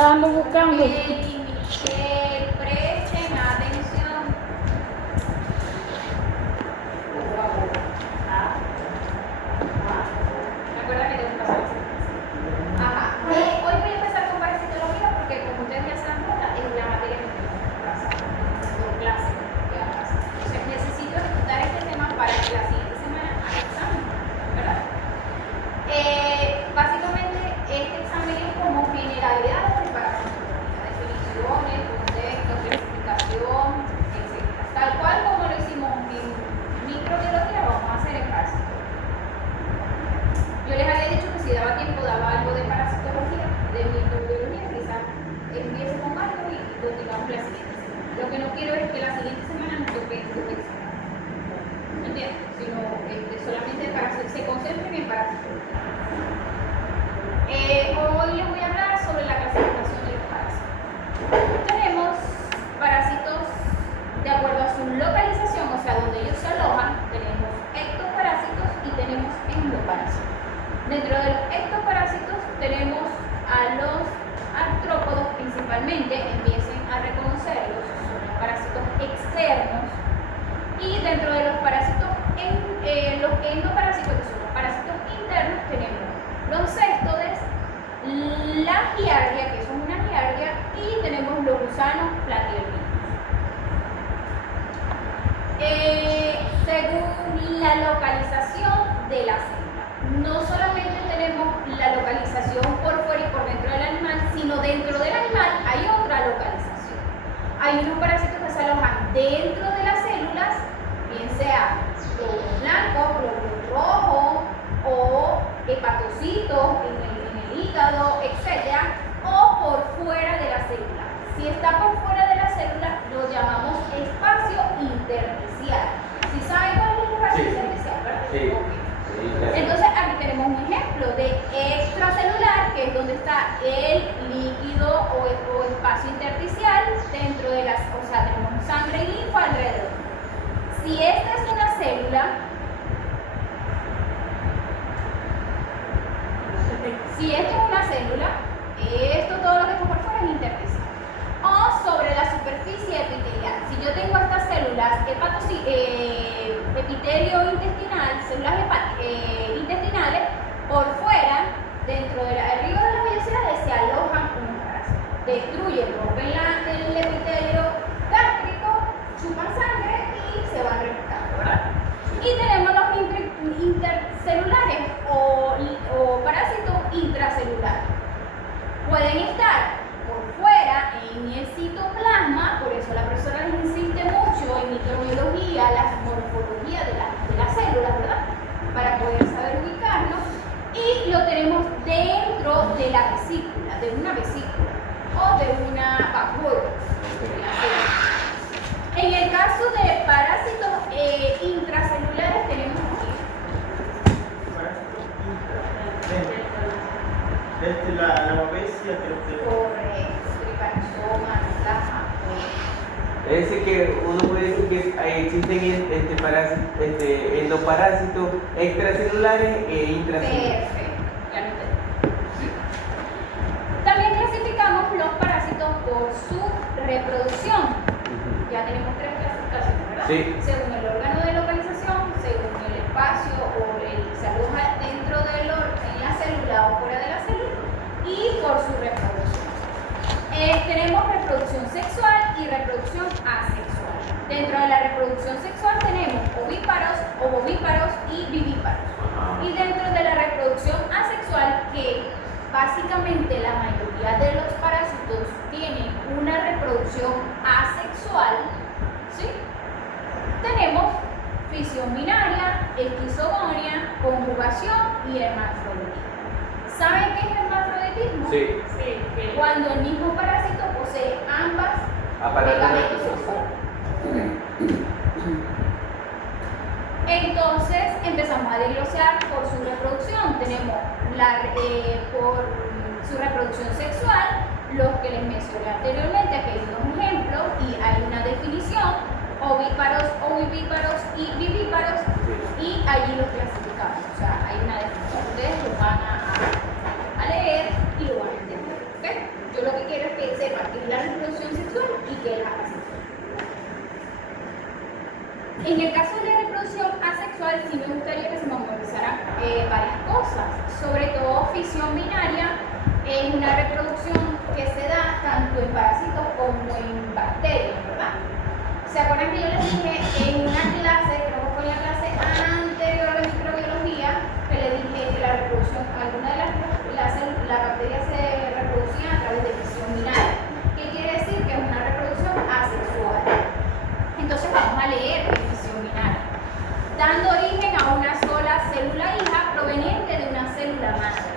la ando buscando. Que presten atención. Por favor. Recuerda que deben pasar las secuencias. Ajá. Hoy voy a empezar con parasitología porque, como ustedes ya se dan cuenta, es la materia que tenemos que pasar. Por clase. Entonces, necesito ejecutar este tema para que la siguiente semana haga examen. ¿Verdad? Básicamente, este examen es como generalidades de parasitología, definiciones, conceptos, clasificación, etc. Tal cual como lo hicimos en microbiología, lo vamos a hacer en parasitología. Yo les había dicho que si daba tiempo daba algo de parasitología, de microbiología, quizás empiece con algo y continuamos la siguiente semana. Lo que no quiero es que la siguiente semana nos toque examen. ¿Me entiendes? Sino solamente se concentren en parasitología. Hoy les voy a hablar sobre la clasificación de los parásitos. Tenemos parásitos de acuerdo a su localización, o sea, donde ellos se alojan. Tenemos ectoparásitos y tenemos endoparásitos. Dentro de los ectoparásitos tenemos a los artrópodos principalmente, empiecen a reconocerlos, son los parásitos externos. Y dentro de los parásitos, los endoparásitos, que son los parásitos internos, tenemos los céstodes, la giardia, que son una giardia, y tenemos los gusanos platihelmintos. Según la localización de la célula, no solamente tenemos la localización por fuera y por dentro del animal, sino dentro del animal hay otra localización. Hay unos parásitos que se alojan dentro de las células, bien sea glóbulos blancos, glóbulos rojos o hepatocitos en el hígado, etc. O por fuera de la célula. Si está por fuera de la célula, lo llamamos espacio intersticial. ¿Sí saben cuál es el espacio intersticial, verdad? Sí. Okay. Sí. Entonces aquí tenemos un ejemplo de extracelular, que es donde está el líquido o espacio intersticial dentro de las, o sea, tenemos sangre y linfa alrededor. Si esta es una célula, esto todo lo que está por fuera es intersticial. O sobre la superficie epitelial. Si yo tengo estas células epitelio intestinal, células intestinales, por fuera, dentro de arriba de las vellosidades se alojan unos parásitos. Destruyen, rompen el epitelio gástrico, chupan sangre y se van replicando, ¿verdad? Y tenemos los intercelulares o parásitos intracelulares. Pueden estar por fuera en el citoplasma, por eso la profesora les insiste mucho en microbiología, la morfología de las células, ¿verdad? Para poder saber ubicarnos. Y lo tenemos dentro de la vesícula, de una vesícula o de una vacuola de la célula. En el caso de parásitos intracelulares tenemos aquí. Desde la babesia, Correcto, tripanosomas, plasma. es decir que uno puede decir que existen endoparásitos extracelulares e intracelulares. Perfecto, ya lo entendí. También clasificamos los parásitos por su reproducción. Ya tenemos 3 clasificaciones, ¿verdad? Sí. Según el órgano de localización, según el espacio o se aloja dentro en la célula o fuera de la célula, y por su reproducción. Tenemos reproducción sexual y reproducción asexual. Dentro de la reproducción sexual tenemos ovíparos, ovovíparos y vivíparos. Y dentro de la reproducción asexual, que básicamente la mayoría de los parásitos tienen una reproducción asexual, ¿sí? Tenemos fisión binaria, esquizogonia, conjugación y hermafroditismo. ¿Saben qué es hermafroditismo? Sí. Sí. Cuando el mismo parásito posee ambas Aparatos ligamentos reproductores. sexuales. Entonces empezamos a desglosar por su reproducción. Tenemos por su reproducción sexual, los que les mencioné anteriormente, aquí hay unos ejemplos y hay una definición: ovíparos, ovivíparos y vivíparos, y allí los clasificamos. O sea, hay una definición. Ustedes lo van a leer y lo van a entender. ¿Okay? Yo lo que quiero En el caso de la reproducción asexual, sí me gustaría que se memorizaran varias cosas, sobre todo fisión binaria. Es una reproducción que se da tanto en parásitos como en bacterias, ¿verdad? ¿Se acuerdan que yo les dije en una clase, creo que fue en la clase anterior de microbiología, que le dije que la reproducción, algunas de las bacterias se reproducían a través de fisión binaria? ¿Qué quiere decir? Que es una reproducción asexual. Entonces vamos a leer fisión binaria, dando origen a una sola célula hija proveniente de una célula madre.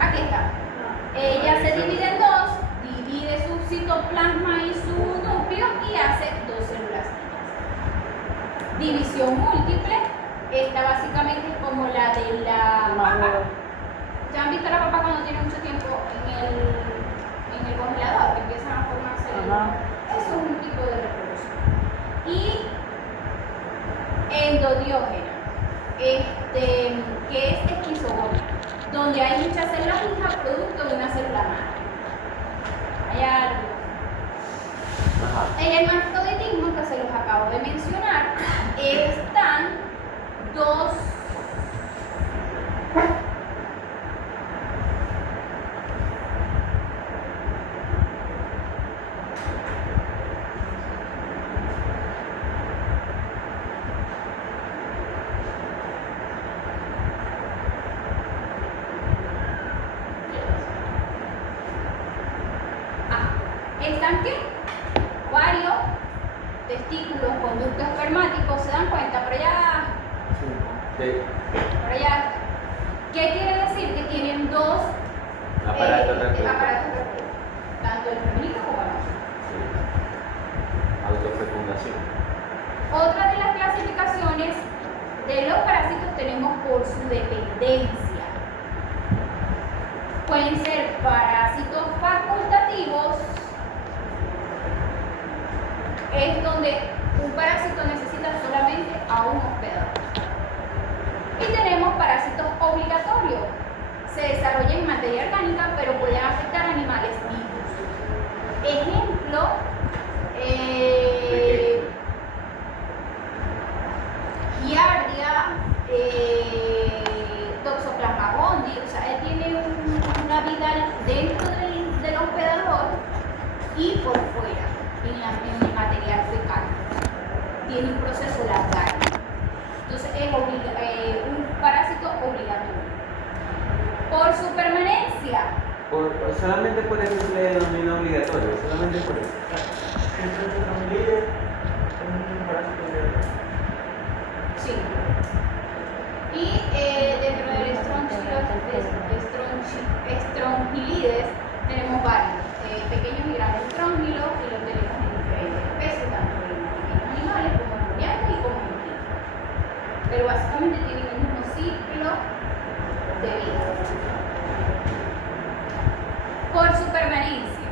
Aquí está. Ella se divide en dos, divide su citoplasma y su núcleo y hace dos células hijas. División múltiple, esta básicamente es como la de la papa. ¿Ya han visto la papa cuando tiene mucho tiempo en el congelador, que empiezan a formarse? Eso es un tipo de reproducción. Y endodiógena, que es esquizogónica, donde hay muchas células hijas producto de una célula madre. Hay algo. En el hermafroditismo, que se los acabo de mencionar, están dos ¿están qué? Varios testículos, conductos espermáticos, ¿se dan cuenta? Por allá. Sí. Por allá. ¿Qué quiere decir? Que tienen dos Aparatos reproductores. Tanto el femenino como el masculino. Sí. Autofecundación. Otra de las clasificaciones de los parásitos tenemos por su dependencia. Pueden ser parásitos facultativos, es donde un parásito necesita solamente a un hospedador. Y tenemos parásitos obligatorios. Se desarrollan en materia orgánica, pero pueden afectar a animales vivos. Ejemplo, Giardia, Toxoplasma gondii, o sea, él tiene una vida dentro del hospedador y por fuera, en el material fecal. Tiene un proceso largal. Entonces es un parásito obligatorio. Por su permanencia. Solamente por eso se le denomina obligatorio, solamente por eso. Sí. Y dentro del Strongilides tenemos varios, pequeños y grandes estróngilos, y los tenemos en diferentes especies, tanto en pequeños animales como en boniatos y como en humanos. Pero básicamente tienen el mismo ciclo de vida. Por su permanencia,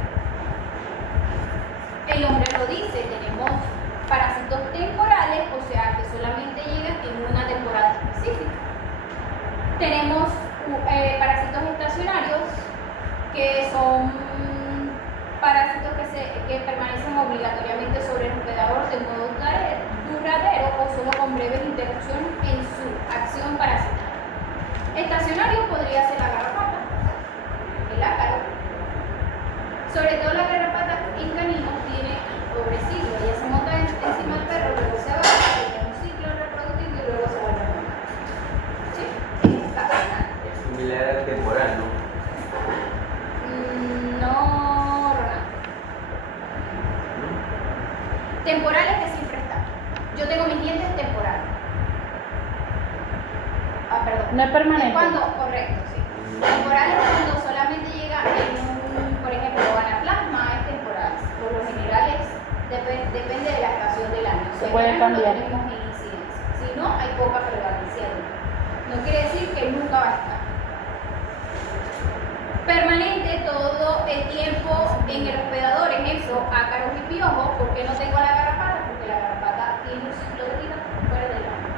el nombre lo dice, tenemos parásitos temporales, o sea que solamente llegan en una temporada específica. Tenemos parásitos estacionarios, que son parásitos que permanecen obligatoriamente sobre el hospedador de modo duradero o solo con breves interrupciones en su acción parasitaria. Estacionario podría ser la garrapata, el ácaro. Sobre todo la garrapata en caninos tiene doble ciclo. Ella se monta encima del perro, luego se va, tiene un ciclo reproductivo y luego se vuelve a montar. ¿Sí? Es estacional. Es similar al temporal, ¿no? No, Ronald. Temporal es que siempre está. Yo tengo mis dientes temporales. Ah, perdón. No es permanente. Correcto, sí. Temporal es cuando solamente llega en un, por ejemplo, anaplasma es temporal. Por lo general depende de la estación del año. Se puede cambiar. No tenemos incidencia. Si no, hay poca prevalencia. No quiere decir que nunca va a estar. Permanente todo el tiempo en el hospedador, ejemplo, ácaros y piojos. ¿Por qué no tengo la garrapata? Porque la garrapata tiene un ciclo de vida fuera del año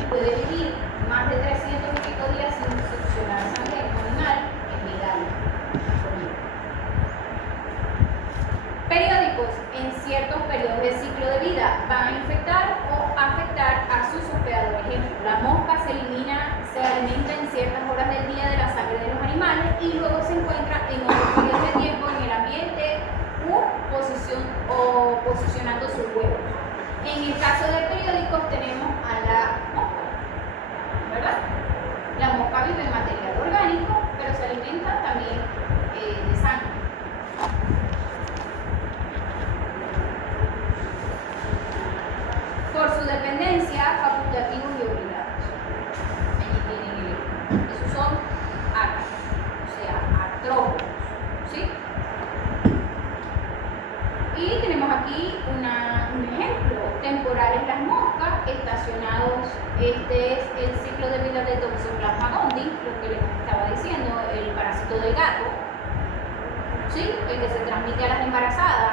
y puede vivir más de 300 y pico días sin succionar sangre animal en vida. Periódicos en ciertos periodos de ciclo de vida posicionando sus huevos. En el caso de periódicos tenemos a la mosca, ¿verdad? La mosca vive en material orgánico, pero se alimenta también de sangre. Por su dependencia, facultativos y obligados. Allí tienen el ejemplo. Esos son ácaros, o sea, artrópodos, ¿sí? Y tenemos aquí un ejemplo. Temporales las moscas, estacionados, este es el ciclo de vida de Toxoplasma gondii, lo que les estaba diciendo, el parásito del gato, ¿sí? El que se transmite a las embarazadas.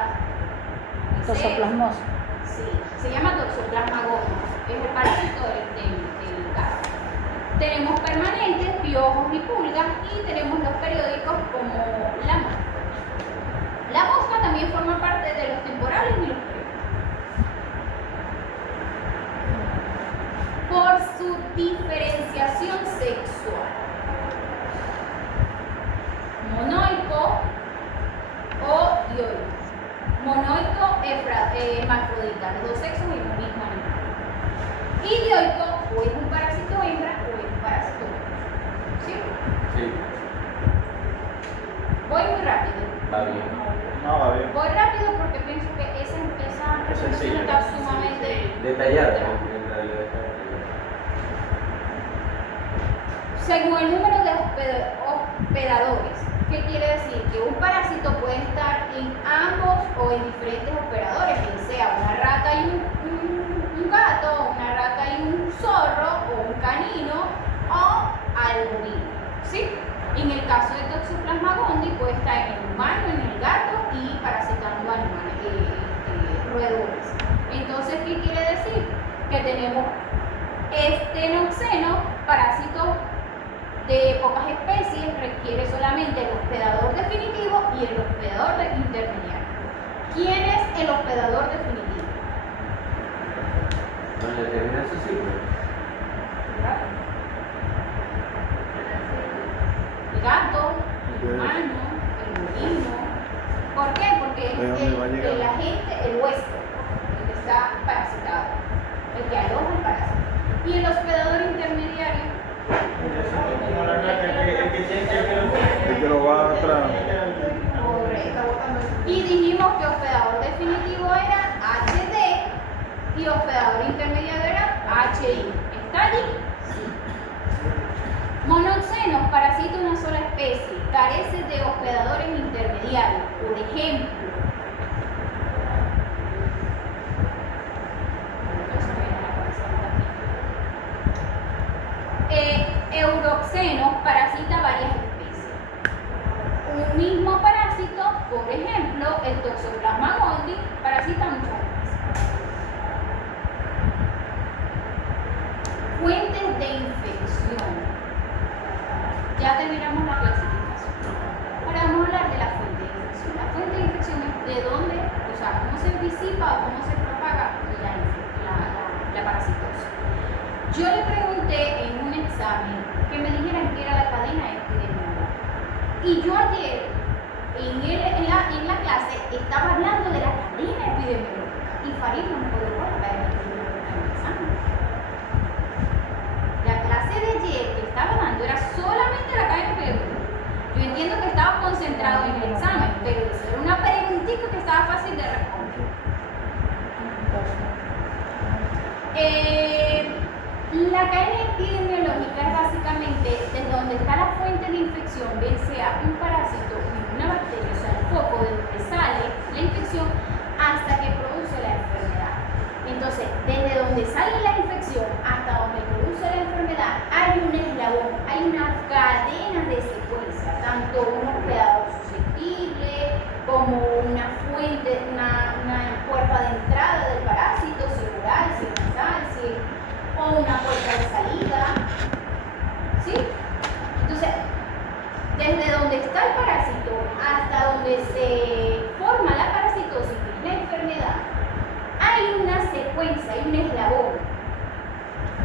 Toxoplasmosis. Sí, se llama Toxoplasma gondii, es el parásito del gato. Tenemos permanentes, piojos y pulgas, y tenemos los periódicos como la mosca. La mosca también forma parte de los temporales y los periódicos. Por su diferenciación sexual, monoico o dioico. Monoico, hermafrodita, los dos sexos en un mismo animal. Y dioico, o es un parásito hembra o es un parásito macho. ¿Sí? Sí, Voy muy rápido. va bien. No, va bien. Voy rápido porque pienso que esa presentación sencillo. está sumamente Detallada, en realidad. según el número de hospedadores. ¿Qué quiere decir? Que un parásito puede estar en ambos o en diferentes hospedadores, bien sea una rata y un gato, una rata y un zorro, o un canino, o algo vivo, ¿sí? En el caso de Toxoplasma gondii puede estar en el humano, en el gato y parasitando animales, roedores. Entonces, ¿qué quiere decir? Que tenemos estenoxeno, parásitos de pocas especies, requiere solamente el hospedador definitivo y el hospedador intermediario. ¿Quién es el hospedador definitivo? Donde termina su ciclo. El gato, el humano, el bovino. ¿Por qué? Porque ¿De dónde va a llegar? el agente, el huésped, el que está parasitado, el que aloja el parásito. Y el hospedador intermediario, El que lo va atrás. correcto. Y dijimos que hospedador definitivo era HD y hospedador intermediario era HI. ¿Está allí? Sí. Monoxenos, parasita de una sola especie, carece de hospedadores intermediarios. Por ejemplo, Euroxenos parasita varias especies. Un mismo parásito, por ejemplo, el Toxoplasma gondii, parasita muchas especies. Fuentes de infección. Ya terminamos la clasificación. Ahora vamos a hablar de la fuente de infección. La fuente de infección es de dónde, o sea, cómo se disipa o cómo se propaga la parasitosis. Yo le pregunté en un examen que me dijeran qué era la cadena epidemiológica. Y yo ayer en la clase estaba hablando de la cadena epidemiológica y Farid no me colocó la cadena epidemiológica en el examen. La clase de ayer que estaba dando era solamente la cadena epidemiológica. Yo entiendo que estaba concentrado en el examen, pero eso era una preguntita que estaba fácil de responder. La cadena epidemiológica es básicamente desde donde está la fuente de infección, bien sea un parásito o una bacteria, o sea, el foco de donde sale la infección hasta que produce la enfermedad. Entonces, desde donde sale la infección hasta donde produce la enfermedad, hay un eslabón, hay una cadena de secuencia, tanto un hospedador susceptible como una fuente, una puerta de entrada del parásito, si es oral, si es nasal, si es o una puerta de salida, ¿sí? Entonces, desde donde está el parásito hasta donde se forma la parasitosis, que es la enfermedad, hay una secuencia, hay un eslabón.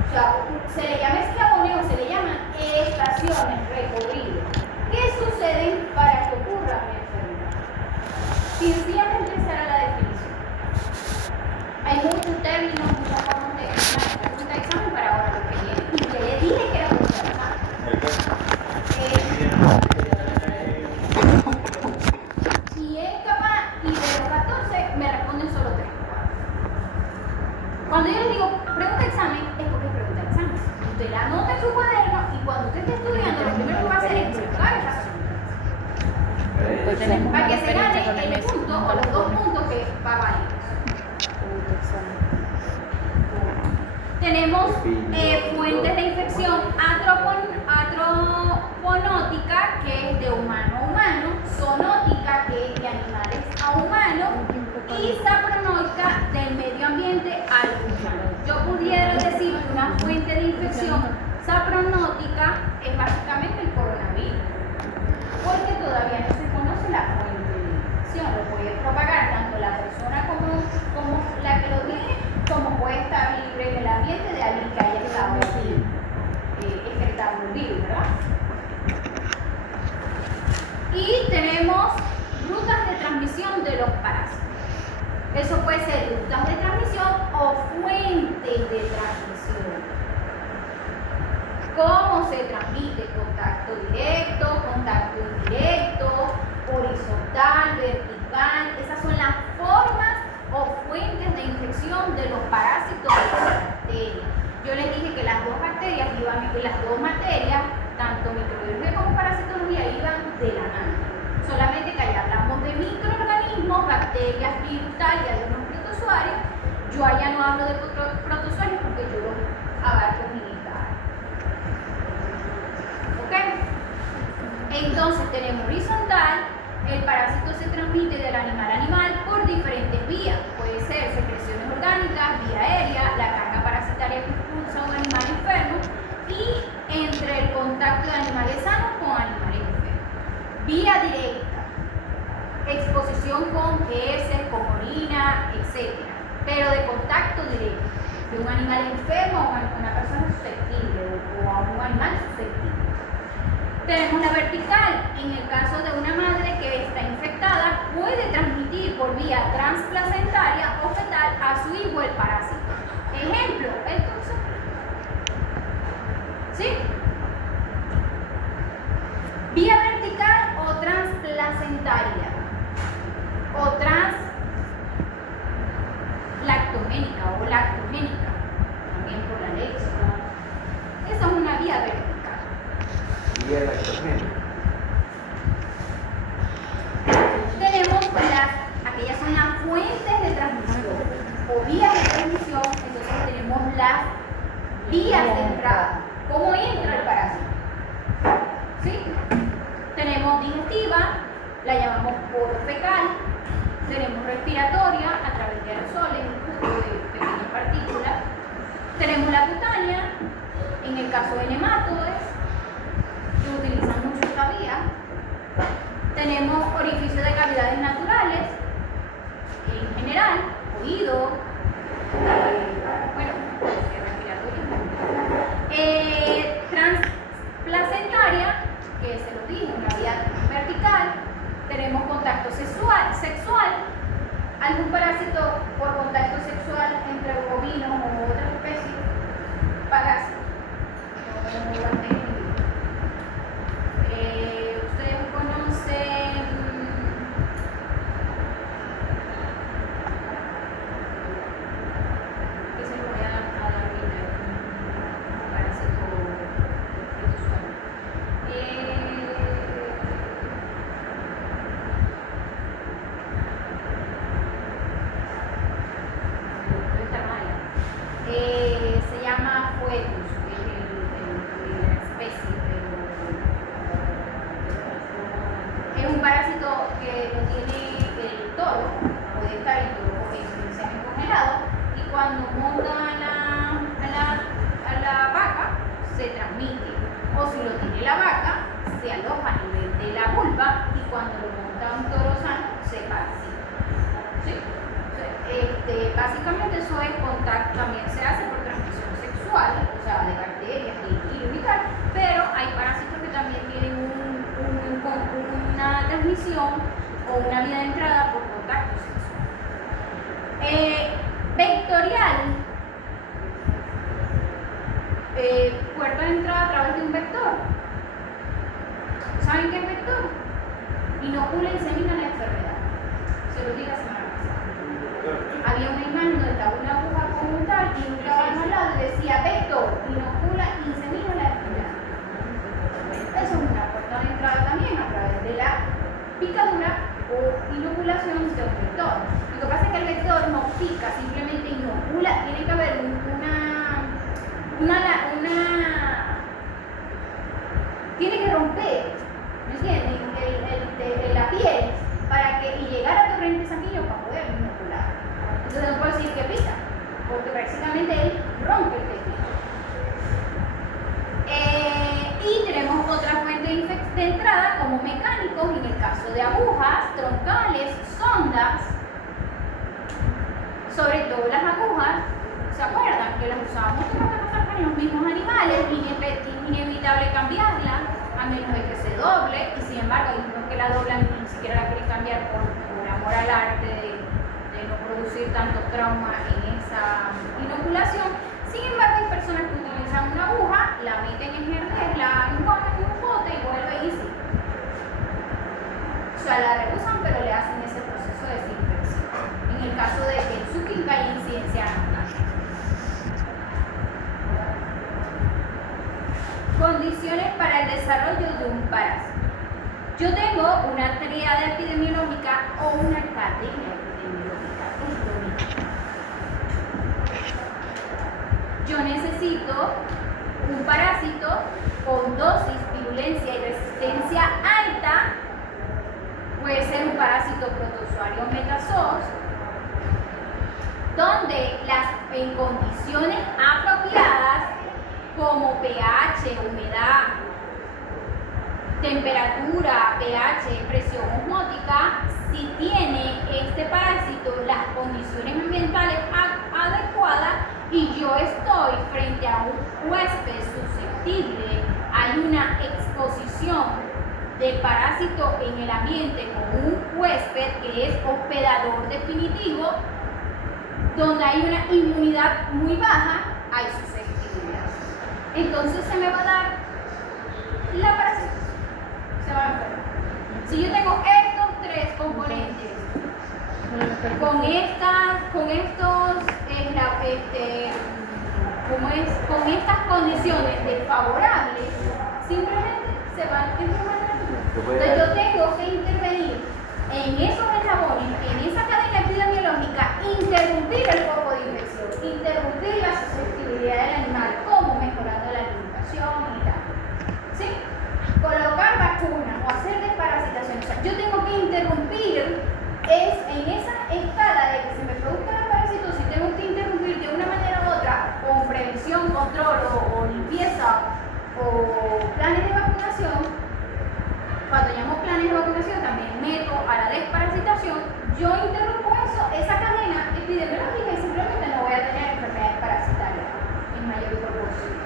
O sea, se le llama eslabones o se le llaman estaciones, recorridos. ¿Qué sucede para que ocurra una enfermedad? Sencillamente esa era la definición. tenemos para una que se gane experiencia con el el Messi, punto nunca o los los dos pone. puntos que va válidos. Puta, examen. Tenemos fuentes de infección antroponótica, que es de humano a humano, zoonótica, que es de animales a humano, y sapronoica, del medio ambiente al humano. Yo pudiera decir que una fuente de infección sapronótica es básicamente el coronavirus, porque todavía no se conoce la fuente de infección. Lo puede propagar tanto la persona como la que lo tiene, como puede estar libre en el ambiente de alguien que haya estado excretando el virus, ¿verdad? Y tenemos rutas de transmisión de los parásitos. Eso puede ser rutas de transmisión o fuentes de transmisión. ¿Cómo se transmite? Contacto directo, contacto indirecto, horizontal, vertical. Esas son las formas o fuentes de infección de los parásitos de las bacterias. Yo les dije que las dos materias, tanto microbiología como parasitología, iban de la mano. Solamente que ahí hablamos de microorganismos, bacterias, virus, tal, y algunos protozoarios. Yo allá no hablo de protozoarios porque yo los abarco en mi área. ¿Ok? Entonces tenemos horizontal. El parásito se transmite del animal a animal por diferentes vías. Puede ser secreciones orgánicas, vía aérea, la carga parasitaria que expulsa a un animal enfermo y entre el contacto de animales sanos con animales enfermos. Vía directa, exposición con heces, con orina, etc. Pero de contacto directo, de un animal enfermo a una persona susceptible o a un animal susceptible. Tenemos la vertical. En el caso de una madre que está infectada, puede transmitir por vía transplacentaria o fetal a su hijo el parásito. Ejemplo, el toxoplasma. ¿Sí? Vía vertical o transplacentaria o translactogénica o lactogénica, también por la leche, ¿no? Esa es una vía vertical. Y el lactogénico. Tenemos aquellas son las fuentes de transmisión o vías de transmisión. Entonces tenemos las vías de entrada. ¿Cómo entra el parásito? ¿Sí? Tenemos digestiva, la llamamos poro fecal. Tenemos respiratoria a través de aerosoles, un flujo de pequeñas partículas. Tenemos la cutánea, en el caso de nematodes, que utilizan mucho esta vía. Tenemos orificios de cavidades naturales, en general, oído, transplacentaria, que se lo dije, una vía vertical. Tenemos contacto sexual, algún parásito por contacto sexual entre bovinos o otras especies, parásitos. Ustedes conocen que se lo voy a dar ahorita, un parásito protozoario. Se llama Foetus, que es la especie, es un parásito que lo tiene el toro, puede estar el toro en semen congelado, y cuando monta a la vaca se transmite, o si lo tiene la vaca se aloja a nivel de la vulva, y cuando lo monta un toro sano se parasita. ¿Sí? Básicamente eso es contacto, también se hace por transmisión sexual, o sea, de bacterias y virus y tal, pero hay parásitos que también tienen una transmisión o una vía de entrada por contacto sexual. Vectorial, puerta de entrada a través de un vector. ¿Saben qué es vector? Inocula y disemina la enfermedad. Se lo dije la semana pasada. Había una imagen donde estaba una aguja con un tal y un caballo al lado y decía vector, inocula y disemina la enfermedad. Eso es una puerta de entrada también a través de la picadura o inoculación de un vector. Lo que pasa es que el vector no pica, simplemente inocula. Tiene que haber tiene que romper, ¿me entienden? La piel para que y llegar a torrente sanguíneo para poder inocular. Entonces no puedo decir que pica, porque prácticamente él rompe el tejido. Y tenemos otra fuente de entrada como mecánicos, en el caso de agujas, troncales, sondas, sobre todo las agujas. ¿Se acuerdan que las usábamos en los mismos animales? Es inevitable cambiarla, a menos de que se doble, y sin embargo hay unos que la doblan y ni siquiera la quieren cambiar por amor al arte de no producir tanto trauma en esa inoculación. Sin embargo, hay personas que utilizan una aguja, la meten en jerez, la enjuagan en un bote y vuelven y sí. O sea, la reusan, pero le hacen ese proceso de desinfección. En el caso de que en su finca hay incidencia animal. Condiciones para el desarrollo de un parásito. Yo tengo una tríada epidemiológica o una cadena epidemiológica. Es lo mismo. Yo necesito un parásito con dosis, virulencia y resistencia alta. Puede ser un parásito protozoario metazoos, donde en condiciones apropiadas como pH, humedad, temperatura, pH, presión osmótica, si tiene este parásito las condiciones ambientales adecuadas y yo estoy frente a un huésped susceptible, hay una exposición del parásito en el ambiente con un huésped que es hospedador definitivo, donde hay una inmunidad muy baja, hay susceptibilidad. Entonces se me va a dar la parasitación, se va a enfermar. Si yo tengo estos tres componentes, con estas condiciones desfavorables, simplemente se va a enfermar. Entonces yo tengo que intervenir en esos eslabones, en esa cadena epidemiológica, interrumpir el foco de infección, interrumpir la susceptibilidad del animal, como mejorando la alimentación y tal. ¿Sí? Colocar vacunas o hacer desparasitación. O sea, yo tengo que interrumpir en esa escala de que se me produzca la parasitosis, tengo que interrumpir de una manera u otra con prevención, control o limpieza o planes de vacunación. Cuando llamo planes de vacunación también meto a la desparasitación, yo interrumpo esa cadena epidemiológica y simplemente no voy a tener enfermedades parasitarias en mayor proporción.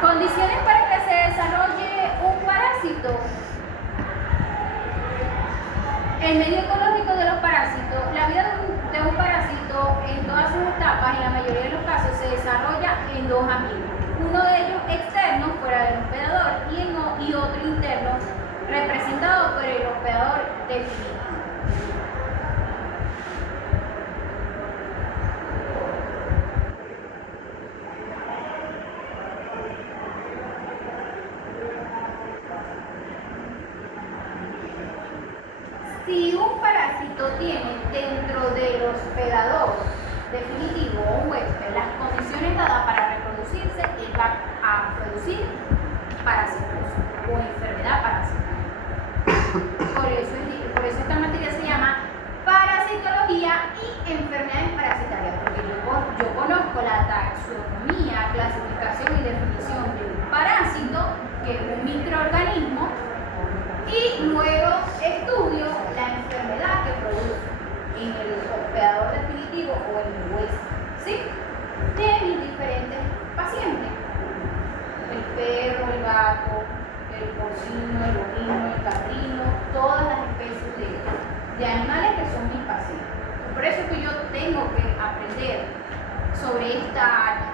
Condiciones para que se desarrolle un parásito. El medio ecológico de los parásitos, la vida de un parásito en todas sus etapas, en la mayoría de los casos, se desarrolla en dos ambientes. Uno de ellos externo, fuera del hospedador, y otro interno, representado por el hospedador definitivo. Si un parásito tiene dentro del hospedador definitivo o un huésped las condiciones dadas para reproducirse, él va a producir parasitosis o enfermedad parasitaria. Por eso esta materia se llama parasitología y enfermedades parasitarias, porque yo conozco la taxonomía, clasificación y definición de un parásito, que es un microorganismo, y luego estudio la enfermedad que produce en el hospedador definitivo o en el huésped, ¿sí? De mis diferentes pacientes. El perro, el gato, el porcino, el ovino, el caprino, todas las especies de animales que son mis pacientes. Por eso que yo tengo que aprender sobre esta área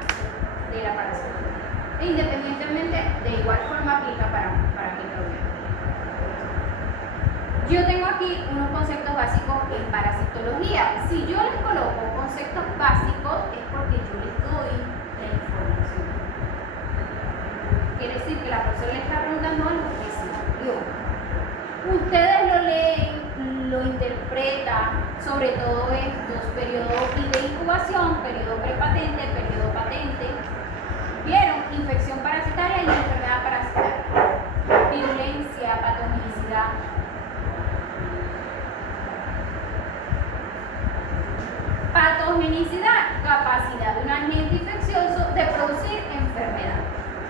de la parasitología. E independientemente, de igual forma aplica para microbiología. Yo tengo aquí unos conceptos básicos en parasitología. Si yo les coloco conceptos básicos es porque yo les doy la información. ¿Ok? quiere decir que la persona le está preguntando algo que se dio. Ustedes lo leen, lo interpretan, sobre todo estos periodos de incubación, periodo prepatente, periodo patente. ¿Vieron? Infección parasitaria y enfermedad parasitaria. Virulencia, patogenicidad. Patogenicidad, capacidad de un agente infeccioso de producir enfermedad.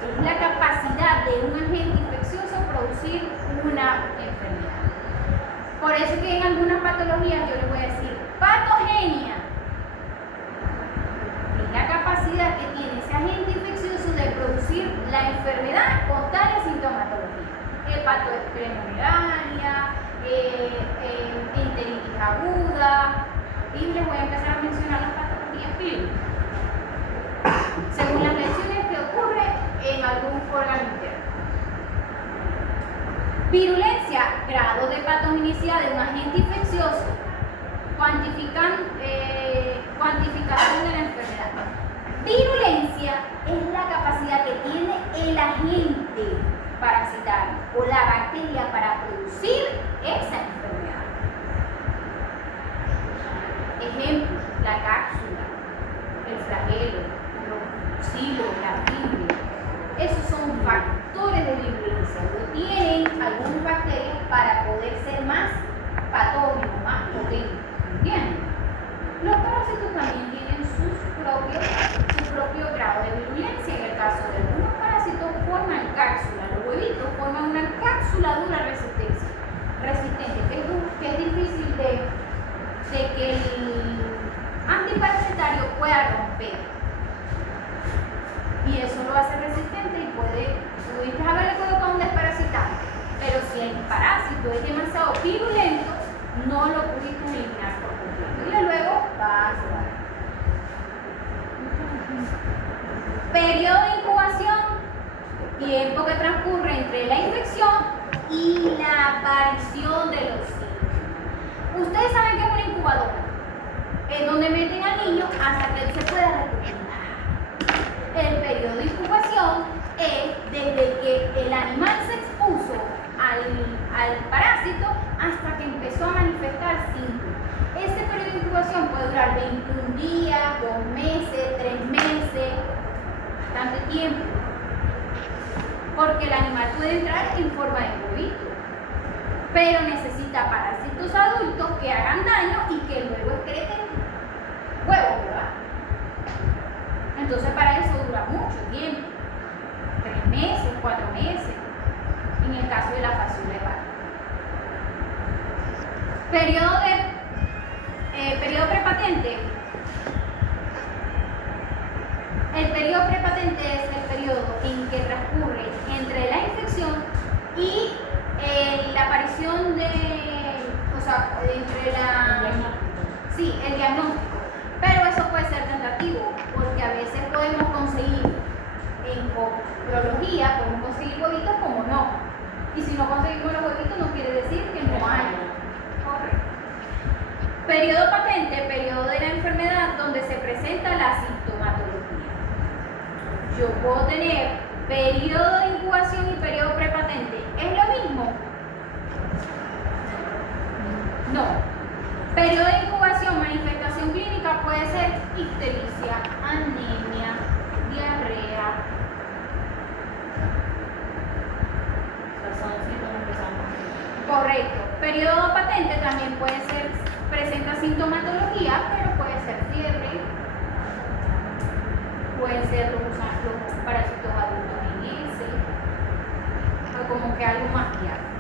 Es la capacidad de un agente infeccioso producir una enfermedad. Por eso que en algunas patologías yo les voy a decir patogenia. Es la capacidad que tiene ese agente infeccioso de producir la enfermedad con tales sintomatología. Hepatoesplenomegalia, enteritis aguda, y les voy a empezar a mencionar las patologías clínicas según las lesiones que ocurren en algún órgano interno. Virulencia, grado de patogenicidad de un agente infeccioso, cuantificación de la enfermedad. Virulencia es la capacidad que tiene el agente parasitario o la bacteria para producir esa enfermedad. Ejemplo, la cápsula, el flagelo, los silos, la fibra. Esos son factores de virulencia. Lo tienen algunas bacterias para poder ser más patógenos, más potentes. ¿Entienden? Los parásitos también tienen su propio grado de virulencia. En el caso de algunos parásitos forman cápsulas. Los huevitos forman una cápsula dura resistente, que es difícil de que el antiparasitario pueda romper. Y eso lo hace resistente y pudiste haberle colocado un desparasitante. Pero si el parásito es demasiado virulento, no lo pudiste eliminar por completo. Y luego va a cerrar. Periodo de incubación, tiempo que transcurre entre la infección y la aparición de los síntomas. Ustedes saben que es una incubadora, en donde meten al niño hasta que él se pueda recuperar. El periodo de incubación es desde que el animal se expuso al parásito hasta que empezó a manifestar síntomas. Ese periodo de incubación puede durar 21 días, 2 meses, 3 meses, bastante tiempo. Porque el animal puede entrar en forma de huevito, pero necesita parásitos adultos que hagan daño y que luego excreten huevos, ¿verdad? Entonces para eso dura mucho tiempo, 3 meses, 4 meses, en el caso de la fasciola hepática. Periodo prepatente. El periodo prepatente es el periodo en que transcurre entre la infección y la aparición el diagnóstico. Pero eso puede ser tentativo, porque a veces podemos conseguir en coprología, podemos conseguir huevitos como no. Y si no conseguimos los huevitos no quiere decir que no hay. Correcto. Periodo patente, periodo de la enfermedad donde se presenta la sintomatología. Yo puedo tener periodo de incubación y periodo prepatente. ¿Es lo mismo? No. Periodo de incubación, manifestación clínica puede ser ictericia, anemia, diarrea. Son síntomas que son. Correcto. Periodo patente también puede ser, presenta sintomatología, pero puede ser fiebre, pueden ser los parásitos adultos en ese, o como que algo más diario.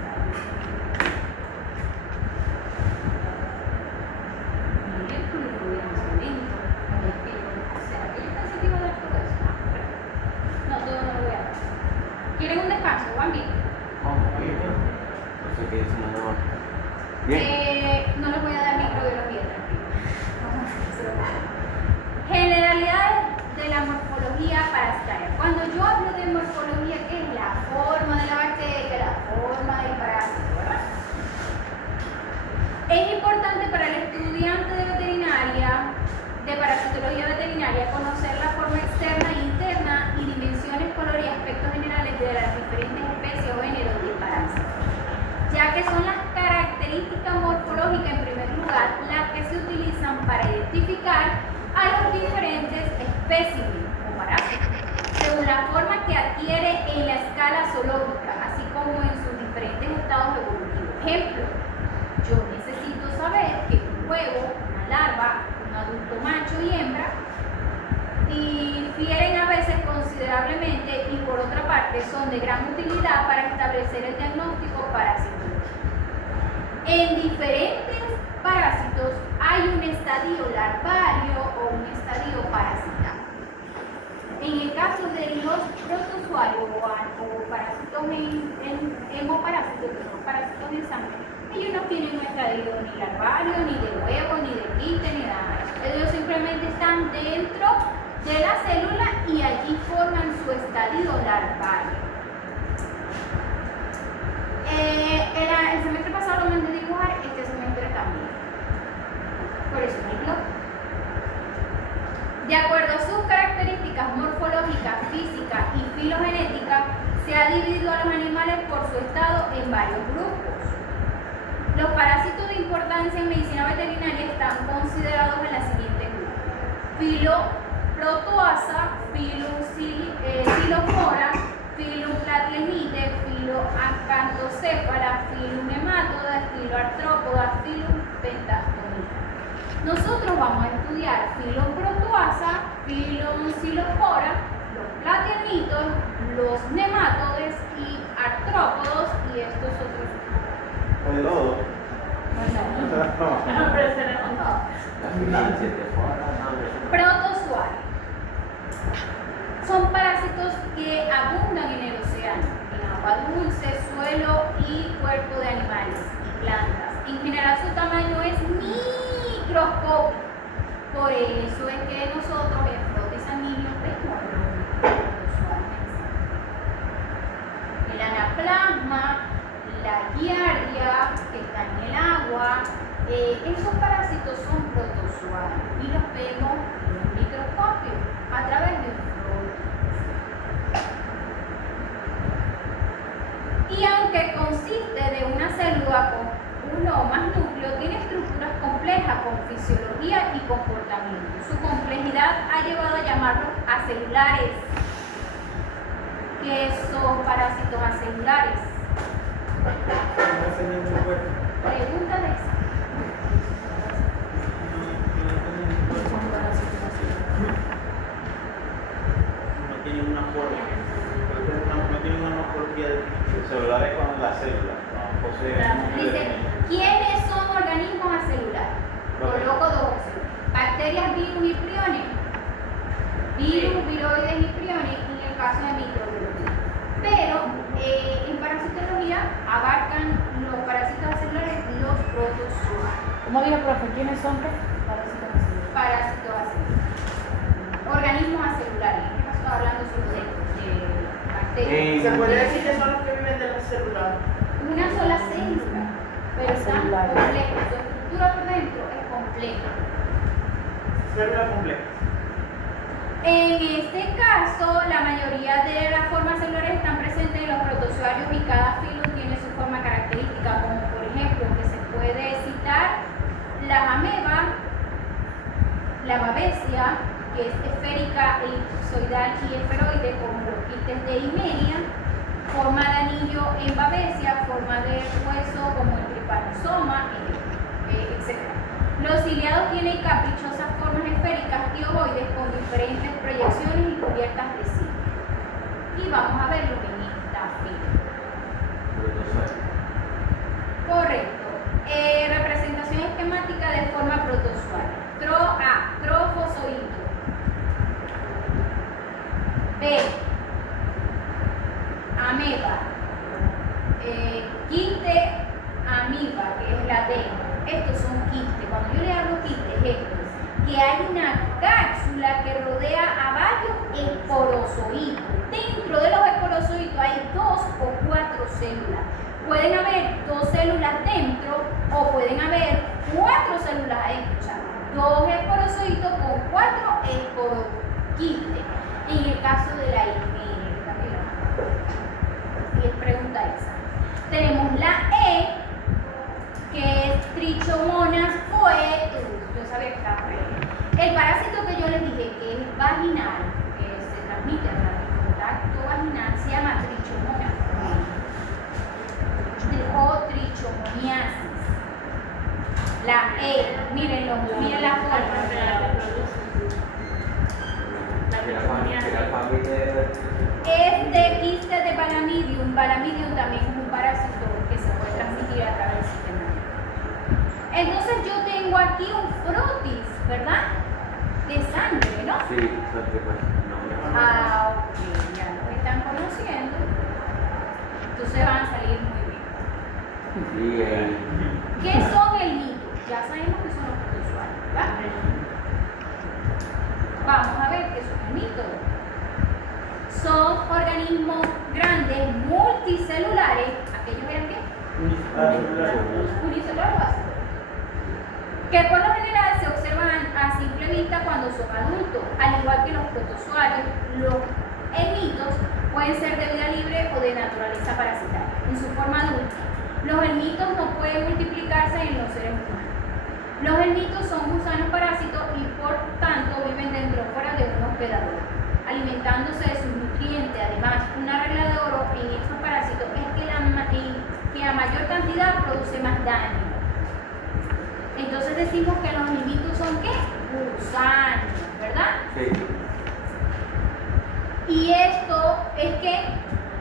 ¿Quieren un descanso? ¿Van bien? No sé qué dice nada más. Bien. No les voy a dar microbiología, tranquilo. Vamos a hacerlo. Generalidades de la morfología parasitaria. Cuando yo hablo de morfología, ¿qué es? La forma de la bacteria, la forma del parásito, ¿verdad? Es importante para el estudiante de veterinaria, de parasitología veterinaria, conocer la forma externa e interna y dimensiones, color y aspectos generales de que se utilizan para identificar a los diferentes espécimes o parásitos, según la forma que adquiere en la escala zoológica, así como en sus diferentes estados evolutivos. Ejemplo, yo necesito saber que un huevo, una larva, un adulto macho y hembra difieren a veces considerablemente y por otra parte son de gran utilidad para establecer el diagnóstico parasitológico. En diferentes parásitos hay un estadio larvario o un estadio parasital. En el caso de los protozoarios o parásitos hemoparásitos, que son parásitos en sangre, ellos no tienen un estadio ni larvario, ni de huevo, ni de quiste, ni nada. Ellos simplemente están dentro de la célula y allí forman su estadio larvario. El semestre pasado lo mandé a dibujar, este semestre también. Por eso no hay bloque. De acuerdo a sus características morfológicas, físicas y filogenéticas, se ha dividido a los animales por su estado en varios grupos. Los parásitos de importancia en medicina veterinaria están considerados en la siguiente grupos: Protozoa, Filoflora, Platihelminthe, Acanthocephala, Nematode, Artrópoda, Pentastomida. Nosotros vamos a estudiar Protozoa, Filoflora, los platihelmintos, los nemátodes y artrópodos y estos otros. Oye, todo. Pero tenemos Protozoarios son parásitos que abundan en el océano, en agua dulce, suelo y cuerpo de animales y plantas. En general su tamaño es microscópico, por eso es que nosotros en Frotis Anilio vemos los protozoarios. El anaplasma, la giardia que está en el agua, esos parásitos son protozoarios y los vemos en un microscopio a través de un frotis. Y aunque consiste de una célula con uno o más núcleos, tiene estructuras complejas con fisiología y comportamiento. Su complejidad ha llevado a llamarlos acelulares. ¿Qué son parásitos acelulares? Pregúntale esa. No tienen una forma. No tienen una morfología de celulares con la célula. No poseen un núcleo Dice, definido. ¿quiénes son organismos acelulares? Coloco dos opciones. Bacterias, virus y priones. Virus, viroides y priones en el caso de microbiología. Pero en parasitología abarcan los parásitos acelulares y los protozoarios. ¿Cómo dijo el profe? ¿Quiénes son qué? Parásitos acelulares. Organismos acelulares. En este caso hablando solo de bacterias. ¿Se podría decir que son los que viven de la célula? Una sola célula, pero está Celulares. compleja. Su estructura por dentro es compleja. Célula compleja. En este caso, la mayoría de las formas celulares están presentes en los protozoarios y cada filo tiene su forma característica, como por ejemplo que se puede citar la ameba, la babesia, que es esférica, elipsoidal y esferoide, como los quistes de Himeria, forma de anillo en babesia, forma de hueso como el tripanosoma, etc. Los ciliados tienen caprichosas formas esféricas y ovoides con diferentes proyecciones y cubiertas de cilios. Y vamos a verlo en esta fila. Correcto. Representación esquemática de forma protozoaria. Trofozoito. B. Ameba. Quiste amiba, que es la D. Estos son quistes. Cuando yo le hablo quistes, estos, que hay una cápsula que rodea a varios esporozoitos. Dentro de los esporozoitos hay 2 o 4 células. Pueden haber 2 células dentro o pueden haber 4 células adentro. O sea, 2 esporozoitos con 4 esporoquistes. En el caso de la himeria, y es pregunta esa. Tenemos la E, que es Trichomonas foetus. saber que está por ahí. El parásito que yo les dije que es vaginal, que se transmite a través del contacto vaginal, se llama o trichomoniasis. La E, mírenlo, miren la forma. Este quiste de Balamidium también es un parásito que se puede transmitir a través del sistema nervioso. Entonces yo tengo aquí un frotis, ¿verdad? De sangre, ¿no? Sí, no. Ok, ya lo están conociendo. Entonces van a salir muy bien. Sí, ¿Qué son el mito? Ya sabemos que son los protozoarios, ¿verdad? Vamos a ver qué son el mito. Son organismos grandes, multicelulares, aquellos eran qué? Unicelulares básicos, que por lo general se observan a simple vista cuando son adultos, al igual que los protozoarios. Los ermitos pueden ser de vida libre o de naturaleza parasitaria. En su forma adulta, los ermitos no pueden multiplicarse en los seres humanos. Los ermitos son gusanos parásitos y por tanto viven dentro o fuera de un hospedador, alimentándose de sus nutrientes. Además, una regla de oro en estos parásitos es que a mayor cantidad produce más daño. Entonces decimos que los ermitos son ¿qué? Gusanos, ¿verdad? Sí. Y esto es que,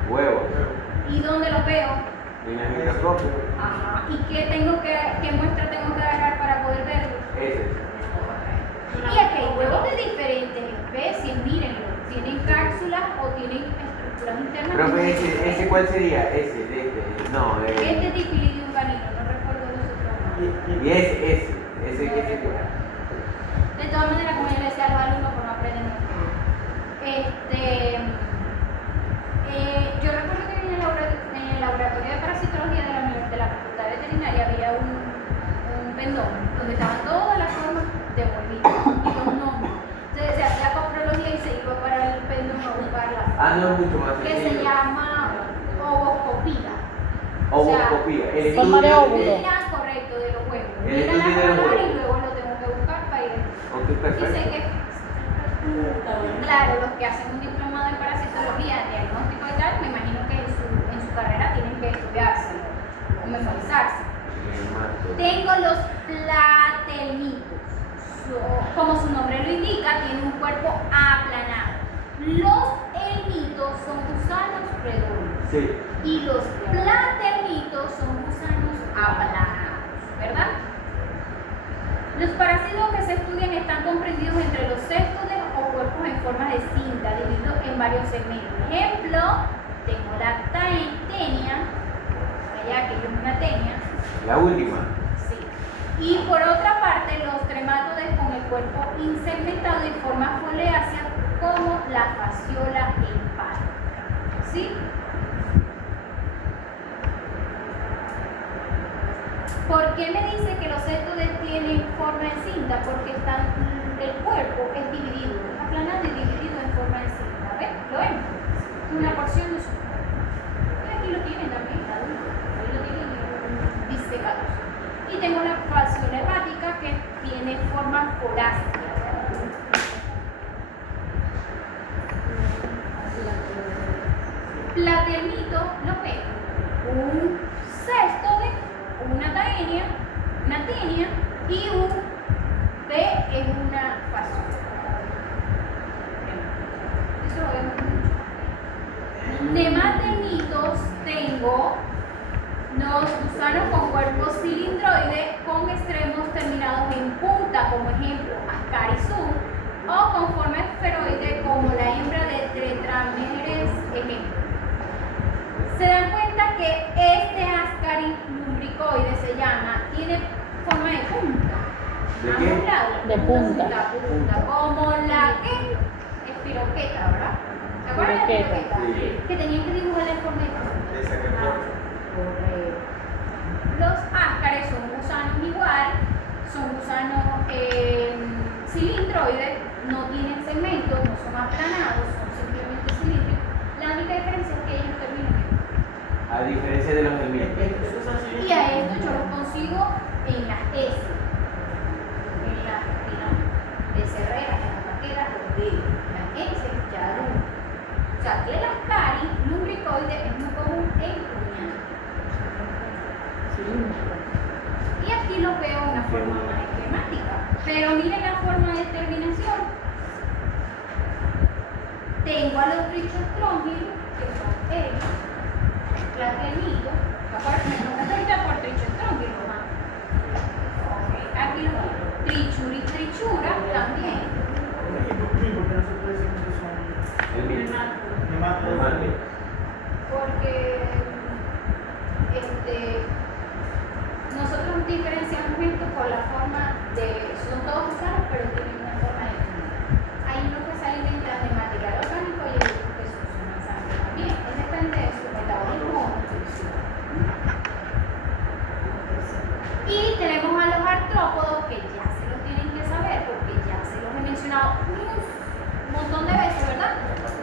Huevos. ¿y dónde los veo? En el microscopio. Ajá. ¿Y qué muestra tengo que agarrar para poder verlo? Ese. Y aquí hay huevos de diferentes especies, mírenlo. Tienen cápsulas o tienen estructuras internas. Profe, ¿ese cuál sería? Ese, de este. No, Este es Dipilidium canino, no recuerdo los otros nombres. Y ese que sería. De todas maneras, como yo le decía a los alumnos, pues no aprenden mucho. Yo recuerdo que en el laboratorio de parasitología de la Facultad Veterinaria había un pendón donde estaban todas las formas de polvillo y los nombres. Entonces se hacía coprología y se iba para el pendón a buscar la forma, No es mucho más que se sencillo. llama ovoscopía. Ovoscopía. El Forma de estudio óvulo. Mira, correcto, de los huevos. El Mira la estudio de los palabra y huevos. luego lo tengo que buscar para ir. Ok, Y sé perfecto. que, claro, los que hacen un diplomado en parasitología, diagnóstico y tal, me imagino que en su carrera tienen que estudiarse o memorizarse. Tengo los platelmitos. Como su nombre lo indica, tienen un cuerpo aplanado. Los elmitos son gusanos redondos. Sí. Y los platelmitos son gusanos aplanados, ¿verdad? Los parásitos que se estudian están comprendidos entre los céstodes o cuerpos en forma de cinta, divididos en varios segmentos. Ejemplo, tengo la tenia, allá que es una tenia. La última. Sí. Y por otra parte, los tremátodes con el cuerpo insegmentado y forma foliácea como la fasciola hepática. ¿Sí? ¿Por qué me dice que los céstodes tienen forma de cinta? Porque el cuerpo es dividido, es aplanado y dividido en forma de cinta. ¿Ves? ¿Lo ven? Una porción de su cuerpo. Y aquí lo tienen también, adulto. Ahí lo tienen disecados. Y tengo la fasciola hepática que tiene forma folácea. Platelmito, lo ven. Un céstode, una tenia y un B es una fasciola. Eso lo vemos mucho. Nematelmitos tengo los gusanos con cuerpo cilindroide con extremos terminados en punta, como ejemplo Ascarisum, o con forma esferoide como la hembra de Tetrameres, ejemplo. Se dan cuenta que este Ascaris lumbricoide se llama, tiene forma de punta. ¿De A qué? ambos lados. De punta. Punta, como la que espiroqueta, ¿verdad? ¿Se acuerdan de la espiroqueta? Sí. Que tenían que dibujar de forma de punta. Esa que fue. Correcto. Los áscares son gusanos igual, son gusanos cilindroides, no tienen segmentos, no son aplanados, son simplemente cilíndricos. La única diferencia es que ellos terminan en A diferencia de los elmitos. y a esto yo los consigo en las S. En las becerreras, las vaqueras, los dedos, las heces, yarú. O sea, que las caries, lumbricoides, es muy común en rumiantes. Y aquí lo veo de una forma más esquemática. Pero miren la forma de terminación. Tengo a los trichostrómilos, que son ellos, clatelillos, aparte por trichostrómilos. Aquí lo veo. Trichura y trichura también. ¿Y por qué nosotros decimos que son El mismo. nematodos? Porque nosotros diferenciamos esto por la forma de, son todos gusanos, pero tienen una forma definida. Hay unos que se alimentan de material orgánico y hay otros que succionan sangre también. Depende de su metabolismo o nutrición. Y tenemos a los artrópodos, que ya se los tienen que saber porque ya se los he mencionado un montón de veces, ¿verdad?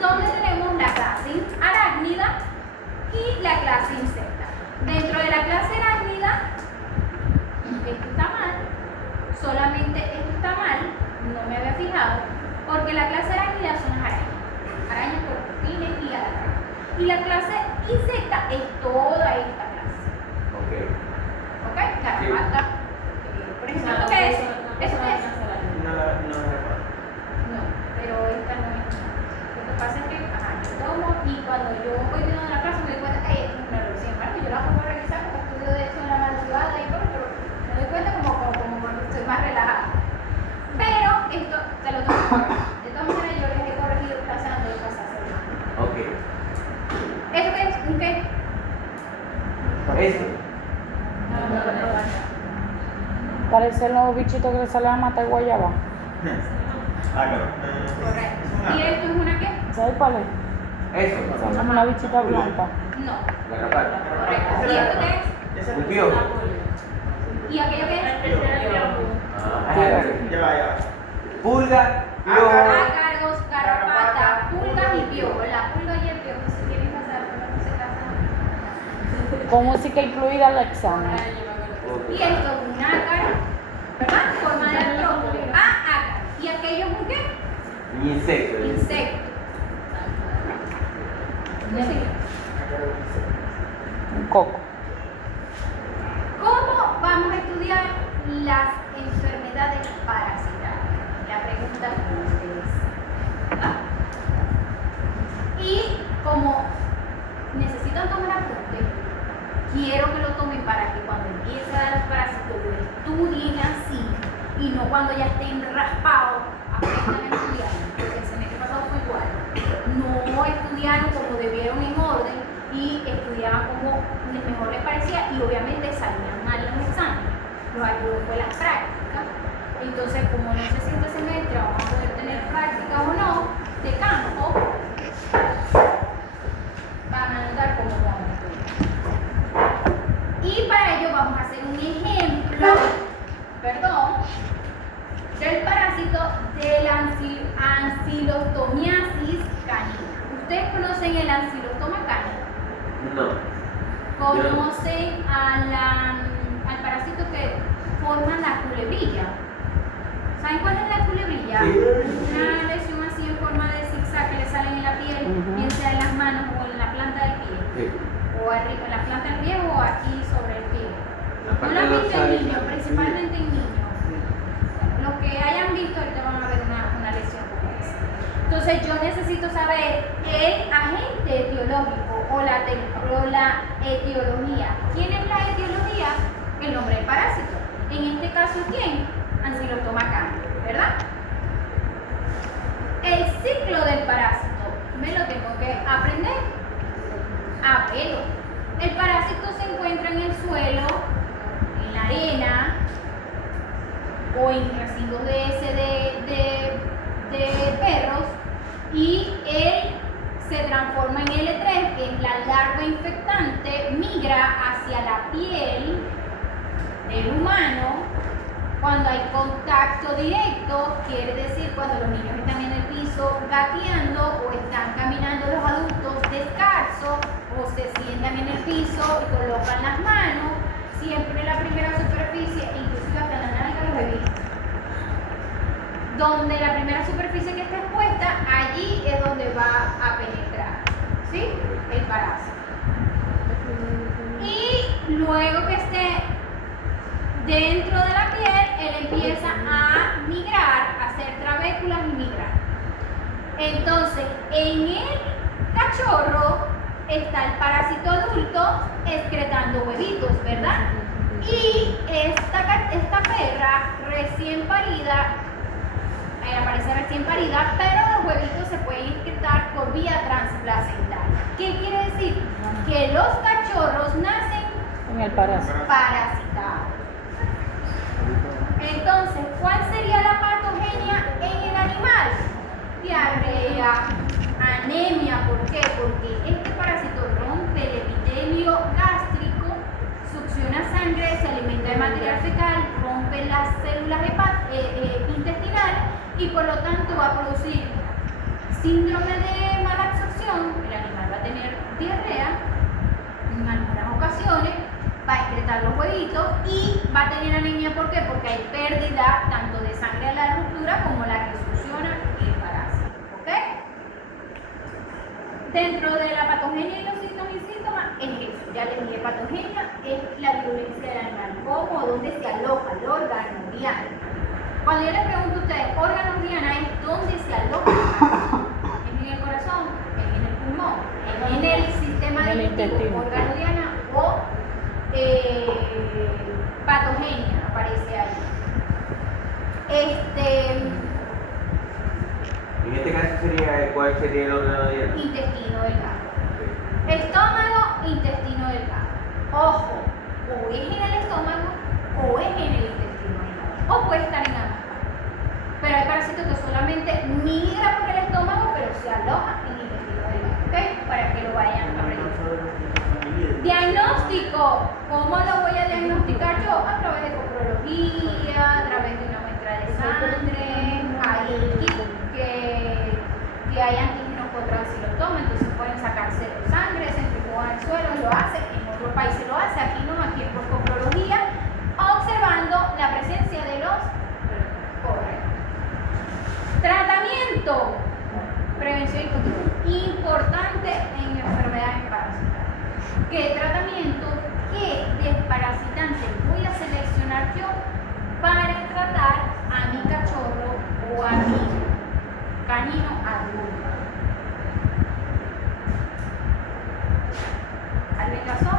Donde tenemos la clase arácnida y la clase insecta. Dentro de la clase arácnida, esto está mal, solamente esto está mal, no me había fijado, porque la clase arácnida son las arañas por reptiles y alacranes. Y la clase insecta es toda esta clase. Ok. ¿Ok? Garrapata. Por ejemplo, ¿qué es? ¿Eso qué es? No, pero esta no es. Lo que pasa es que, yo tomo y cuando yo voy viendo la clase me doy cuenta que esto es una error. Sin embargo, yo la puedo realizar porque estudio de eso en la madrugada y todo, pero me doy cuenta como cuando estoy más relajada. Pero esto te lo tengo que corregir. De todas maneras, yo les he corregido clase antes de pasarse. Ok. ¿Esto qué es? ¿Un qué? Eso. Parecen los bichitos que le salen a matar guayaba. Ácaro. Correcto. ¿Y esto es una qué? ¿Sabes cuál es? Eso. Son como una bichita blanca. No. Garrapata. Correcto. ¿Y esto qué es? Un piojo. ¿Y aquello qué es? Ah, Ya va. Pulga, piojo. Ácaros, garrapata, pulgas y piojo. La pulga y el piojo se quieren casar, pero no se casan. Con música incluida al examen. Y esto es un ácaro, ¿verdad? Forma de artrópodo. Ácaro. ¿Y aquello es un qué? Insecto. Insecto. Sí. Un coco. ¿Cómo vamos a estudiar las enfermedades parasitarias? La pregunta que ustedes. ¿Verdad? Y como necesitan tomar apunte, quiero que lo tomen para que cuando empiece a dar los parásitos lo estudien así y no cuando ya estén raspados aprendan a estudiar. Porque el semestre pasado fue igual. No estudiaron como debieron en orden y estudiaban como mejor les parecía y obviamente salían mal en los exámenes. Los ayudó fue las prácticas. Entonces, como no sé si este semestre vamos a poder tener prácticas o no de campo, van a notar cómo vamos a estudiar. Y para ello vamos a hacer un ejemplo, del parásito de la Ancylostomia canina. ¿Ustedes conocen el Ancylostoma canina? No. ¿Conocen al parásito que forma la culebrilla? ¿Saben cuál es la culebrilla? Sí. Una lesión así en forma de zigzag que le salen en la piel, bien sea en las manos o en la planta del pie. Sí. O arriba, en la planta del pie o aquí sobre el pie. La No parte lo han visto en dorsal. niños, principalmente en niños. Los que hayan visto ahorita van a ver una lesión como esa. Entonces yo necesito saber el agente etiológico o la etiología. ¿Quién es la etiología? El nombre del parásito. En este caso, ¿quién? Ancylostoma canina, ¿verdad? El ciclo del parásito, me lo tengo que aprender a pelo. El parásito se encuentra en el suelo, en la arena o en residuos de heces de perros y él se transforma en L3, que es la larva infectante, migra hacia la piel del humano. Cuando hay contacto directo, quiere decir cuando los niños están en el piso gateando o están caminando los adultos descalzos o se sientan en el piso y colocan las manos, siempre en la primera superficie, inclusive hasta la nalga los bebés. donde la primera superficie que está expuesta, allí es donde va a penetrar, ¿sí? El parásito. Y luego que esté dentro de la piel, él empieza a migrar, a hacer trabéculas y migrar. Entonces, en el cachorro está el parásito adulto excretando huevitos, ¿verdad? Y esta perra recién parida, aparece recién parida, pero los huevitos se pueden excretar por vía transplacental. ¿Qué quiere decir? Que los cachorros nacen En el parásito. parasitados. Entonces, ¿cuál sería la patogenia en el animal? Diarrea, anemia. ¿Por qué? Porque este parásito rompe el epitelio gástrico, succiona sangre, se alimenta de material fecal, rompe las células intestinales y por lo tanto va a producir síndrome de mala absorción. El animal va a tener diarrea en algunas ocasiones, va a excretar los huevitos y va a tener anemia. ¿Por qué? Porque hay pérdida tanto de sangre a la ruptura como la que succiona el parásito. ¿Ok? Dentro de la patogenia y los síntomas y síntomas es eso. Ya les dije, patogenia es la virulencia del animal. ¿Cómo? ¿Dónde se aloja el órgano diana? Cuando yo les pregunto a ustedes, órgano diana es dónde se aloja. ¿Es en el corazón? ¿Es en el pulmón? ¿Es en el sistema En el digestivo? intestino. Órgano diana o patogenia aparece ahí. En este caso sería, ¿cuál sería el órgano diana? Intestino delgado. Estómago, intestino delgado. Ojo, o es en el estómago o es en el intestino delgado. O puede estar en ambas. Pero hay parásitos que solamente migra por el estómago, pero se aloja en el intestino delgado. ¿Ok? Para que lo vayan aprendiendo. Diagnóstico. ¿Cómo lo voy a diagnosticar yo? A través de coprología, a través de una muestra de sangre. Hay que hay antígenos contra si lo toman, entonces pueden sacarse sangre, centrifugar el suelo, lo hace, en otros países lo hace, aquí no, aquí es por coprología, observando la presencia de los correctos. Tratamiento, prevención y control, importante en enfermedades parasitarias. ¿Qué tratamiento, qué desparasitante voy a seleccionar yo para tratar a mi cachorro o a mi canino adulto? ¿Albendazol?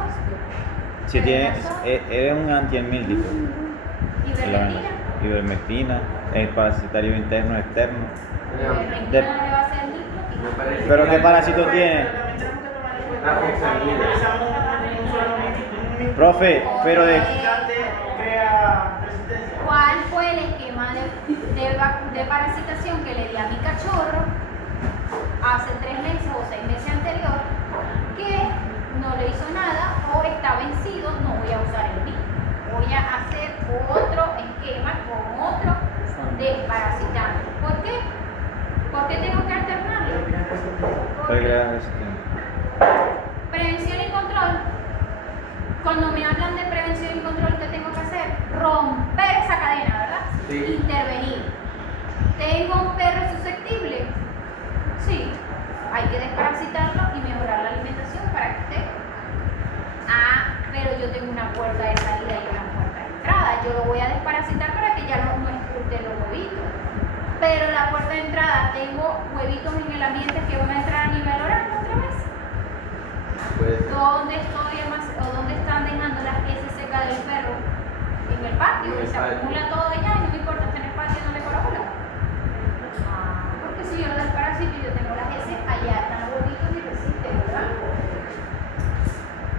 Si tienes, eres un antihelmíntico. ¿Ivermectina? Ivermectina, el parasitario interno, externo. ¿Ivermectina le va a hacer micro? Me parece ¿Pero que qué la- parásito tiene? La foxamina. Profe, pero de... Crea resistencia. ¿Cuál fue el esquema de parasitación que le di a mi cachorro hace 3 meses o 6 meses anterior? Que no le hizo nada o está vencido, no voy a usar el mismo. Voy a hacer otro esquema con otro desparasitante. ¿Por qué? ¿Por qué tengo que alternarlo? Porque la resistencia. Prevención y control. Cuando me hablan de prevención y control, ¿qué tengo que hacer? Romper esa cadena, ¿verdad? Sí. Intervenir. ¿Tengo un perro susceptible? Sí. Hay que desparasitarlo y mejorar la alimentación para que esté. Ah, pero yo tengo una puerta de salida y una puerta de entrada. Yo lo voy a desparasitar para que ya no expulse los huevitos. Pero la puerta de entrada, tengo huevitos en el ambiente que van a entrar a nivel oral otra vez. Puede ser. ¿Dónde dónde están dejando las heces secas del perro? En el patio, En el se patio. acumula todo allá y no me importa estar en el patio, no le coagula. Porque si yo lo desparasito y yo tengo las heces, allá están los huevitos y resisten, ¿verdad?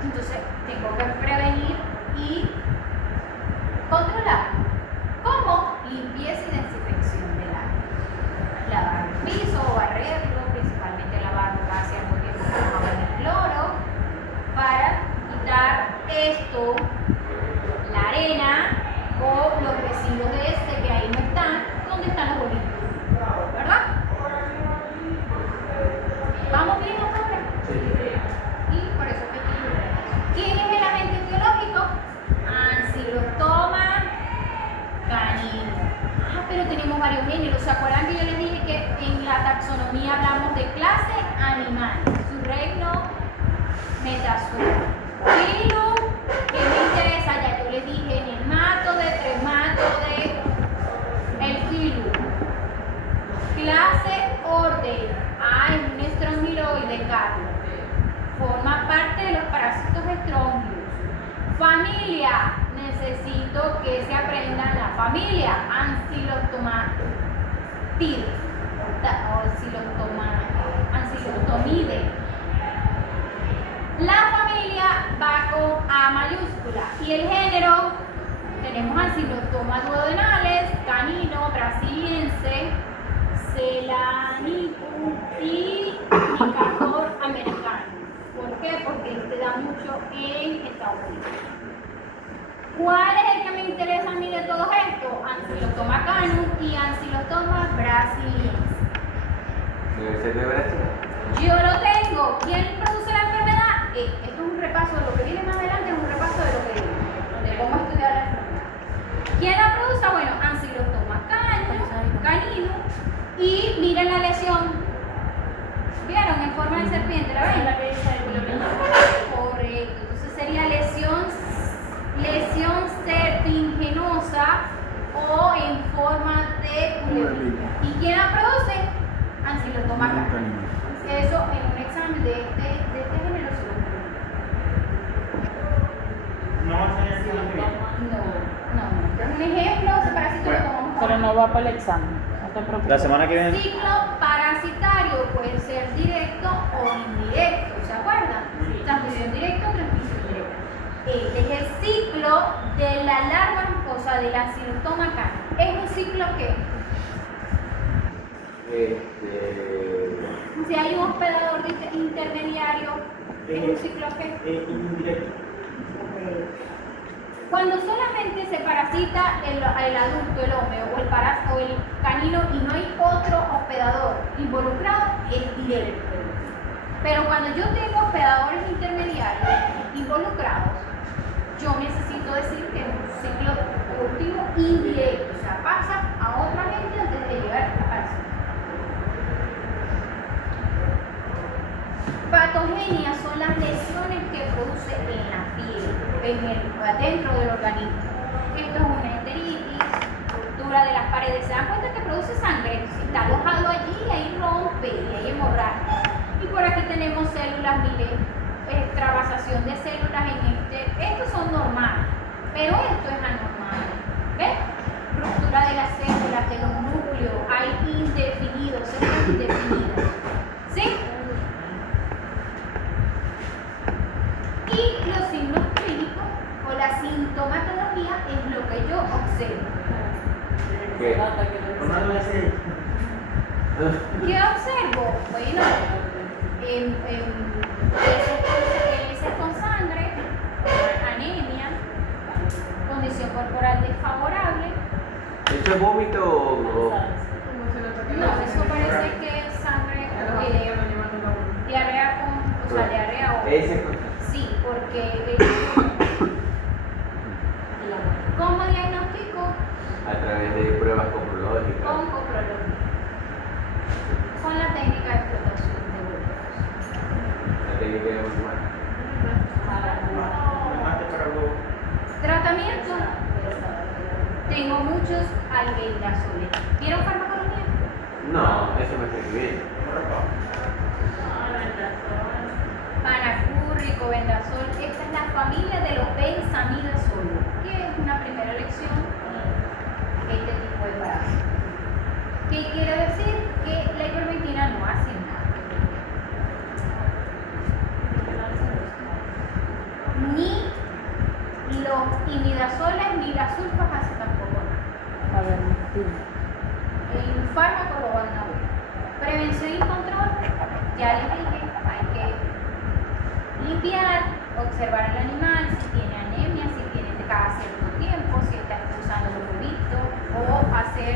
Entonces, tengo que prevenir y controlar. ¿Cómo? Limpieza y desinfección del área. Lavar el piso, barrerlo, principalmente lavarlo cada cierto tiempo con jabón y cloro, para quitar esto, la arena o los residuos de este que ahí no están, ¿dónde están los huevitos? ¿Verdad? Vendazuela. Filo, que me interesa, ya yo les dije, en el mato de tres matos de el filo. Clase orden. Hay un estrongiloide, Carlos. Forma parte de los parásitos estrongios. Familia. Necesito que se aprendan la familia. Ancilostomide. La familia va con A mayúscula. Y el género, tenemos ancilostomas duodenales, canino, brasiliense, celanicum y Nicator americano. ¿Por qué? Porque este da mucho en Estados Unidos. ¿Cuál es el que me interesa a mí de todo esto? Ancilostoma canum y Ancilostoma brasiliense. Debe ser de Brasil. Yo lo tengo. ¿Quién produce la enfermedad? Esto es un repaso de lo que viene más adelante, es un repaso de lo que viene, de cómo estudiar la enfermedad. ¿Quién la produce? Bueno, Ancilostoma canino. Y miren la lesión. ¿Vieron? En forma de serpiente, ¿la ven? Correcto. Entonces sería lesión serpingenosa o en forma de culebra. ¿Y quién la produce? Ancilostoma canino. Eso en un examen de este género se lo pregunto. No va a ser el No. Es un ejemplo, ese parásito lo tomamos. Pero no va para el examen, no te preocupes. La semana que viene. Ciclo parasitario puede ser directo o indirecto, ¿se acuerdan? Transmisión directa o transmisión indirecta. Este es el ciclo de la larva, o sea, del Ancilostoma canino. ¿Es un ciclo qué? Si hay un hospedador intermediario, ¿es un ciclo qué? indirecto. Cuando solamente se parasita el adulto, el hombre o el canino y no hay otro hospedador involucrado, es directo. Pero cuando yo tengo hospedadores intermediarios involucrados, yo necesito decir que es un ciclo productivo indirecto, o sea, pasa a otra gente antes de llegar a parasita. Patogenias son las lesiones que produce en la piel, dentro del organismo. Esto es una enteritis, ruptura de las paredes. ¿Se dan cuenta que produce sangre? Si está alojado allí, ahí rompe y hay hemorragia. Y por aquí tenemos células, extravasación de células en estos son normales, pero esto es anormal. ¿Ves? Ruptura de las células, de los núcleos, hay indefinidos, células indefinidas. ¿Sí? Y los signos clínicos o la sintomatología es lo que yo observo. ¿Qué? ¿Qué observo? Bueno, heces con sangre, anemia, condición corporal desfavorable. ¿Eso es vómito o...? No, eso parece que es sangre, diarrea o sea, diarrea o... Ese Sí, porque ¿cómo diagnostico? a través de pruebas coprológicas. Con coprología. Con la técnica de flotación de huevos. La técnica de Burman. Tratamiento. Tengo muchos albendazoles. ¿Vieron farmacología? No, eso me hace bien. Panacurrico, bendazol. Esta es la familia de los benzamidazoles, que es una primera lección en este tipo de parásitos. ¿Qué quiere decir? Que la ivermectina no hace nada. Ni los imidazoles ni las sulfas hacen tampoco nada. A ver, Martín. El fármaco lo van a ver. Prevención y control, ya les dije, hay que limpiar, observar al animal, si tiene anemia, si tiene cada cierto tiempo, si está expulsando los huevitos, o hacer,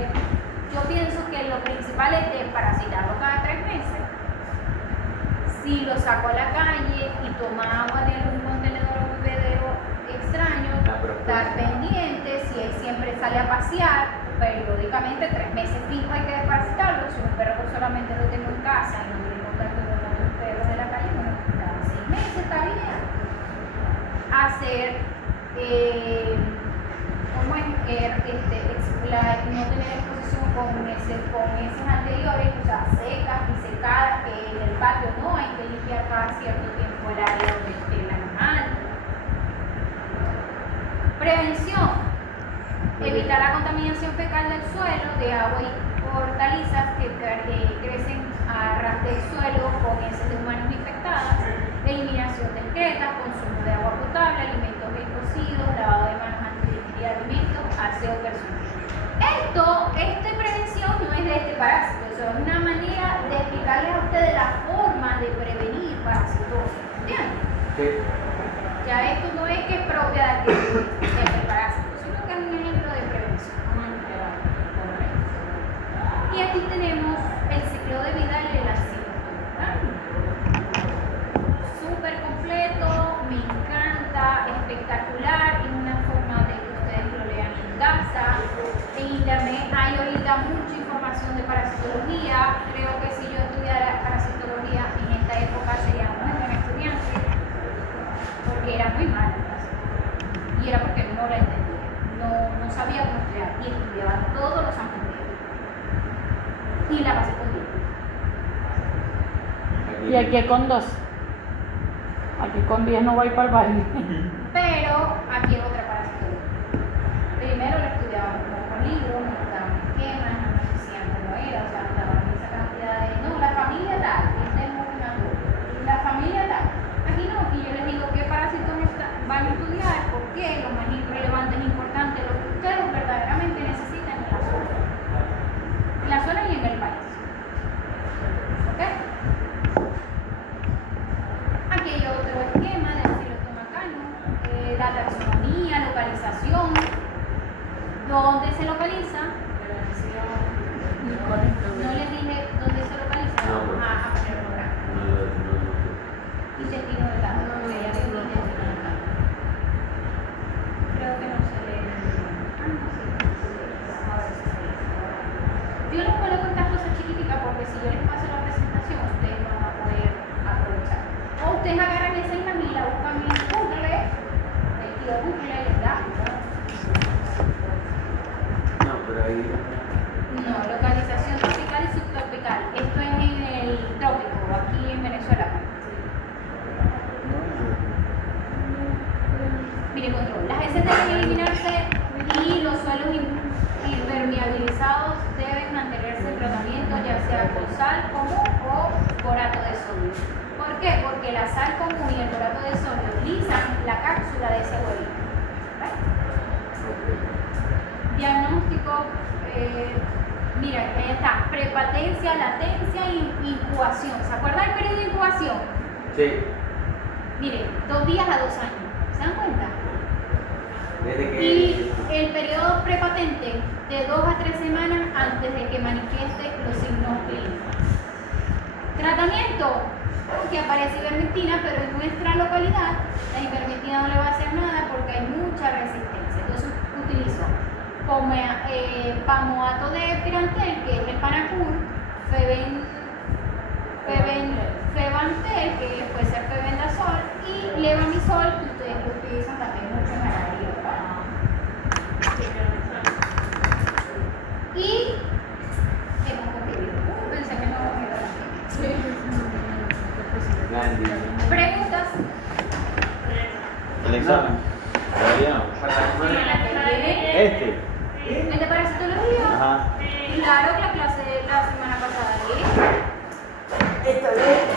yo pienso que lo principal es desparasitarlo cada 3 meses. Si lo saco a la calle y toma agua de algún contenedor o bebedero extraño, estar pendiente, si él siempre sale a pasear, periódicamente 3 meses fijo hay que desparasitarlo. Si un perro solamente lo tengo en casa y no tiene contacto con otros perros de la calle, bueno, cada 6 meses está bien. hacer, ¿cómo es? No tener exposición con meses anteriores, o sea, secas y secadas, que en el patio no hay que limpiar cada cierto tiempo el área donde esté el animal. Prevención. Evitar la contaminación fecal del suelo, de agua y hortalizas que crecen a ras del suelo con heces de humanos infectadas, eliminación de excretas, consumo de agua potable, alimentos bien cocidos, lavado de manos antes de ingerir alimentos, aseo personal. Esta prevención no es de este parásito, eso es una manera de explicarles a ustedes la forma de prevenir parasitosis, ¿entienden? Sí. Ya esto no es que es propia de aquel parásito, sino que es un ejemplo de prevención. Y aquí tenemos el ciclo de vida del elastómero. Súper completo, me encanta, espectacular, en una forma de que ustedes lo lean en casa. En internet hay ahorita mucha información de parasitología. Creo que si yo estudiara parasitología en esta época sería muy buena estudiante, porque era muy mala. Y era porque no la entendía, no sabía cómo estudiar y estudiaba todos los años. Y la pasé con 10. Y aquí con 2. Aquí con 10 no voy para el baile. Pero aquí es otra parasitología. Primero lo estudiábamos con libros, nos daban esquemas, nos decían cómo era, o sea, nos daban esa cantidad de. No, la familia tal, la familia tal. Aquí no, aquí yo les digo qué parásitos van a estudiar, por qué, lo más relevante es importante, lo que ustedes verdaderamente necesitan en la zona. En la zona y en el país. ¿Ok? Aquí hay otro esquema de asilo estomacano, la taxonomía, localización, dónde se localiza. No les dije dónde se localiza. No, pues. A poner el programa. Intestino delgado. Creo que no se lee. Yo les coloco estas cosas chiquiticas porque si yo les paso la presentación, ustedes no van a poder aprovechar. O ustedes agarran esa imagen y la buscan en Google, metido Google, les da. No, pero ahí. No, localización tropical y subtropical. Esto es en el trópico, aquí en Venezuela. Mire, control. Las heces deben eliminarse y los suelos impermeabilizados deben mantenerse en tratamiento, ya sea con sal común o borato de sodio. ¿Por qué? Porque la sal común y el borato de sodio lisan la cápsula de ese huevito. Diagnóstico, mira, ahí está, prepatencia, latencia e incubación. ¿Se acuerdan del periodo de incubación? Sí. Mire, 2 días a 2 años. ¿Se dan cuenta? Desde que. Y el periodo prepatente de 2 a 3 semanas antes de que manifieste los signos clínicos. Tratamiento, que aparece ivermectina, pero en nuestra localidad la ivermectina no le va a hacer nada porque hay mucha resistencia. Entonces utilizo pamoato de pirantel, que es el Panacur, Febantel, que puede ser Febendazol, y Levamisol, que ustedes lo utilizan también mucho en ganadería. Y hemos concluido. Pensé que no vamos a ir a la Gandhi. preguntas. El examen. Todavía no. Para la semana. Este. ¿El de parasitología? Ajá. Claro, la clase de la semana pasada. Esta vez.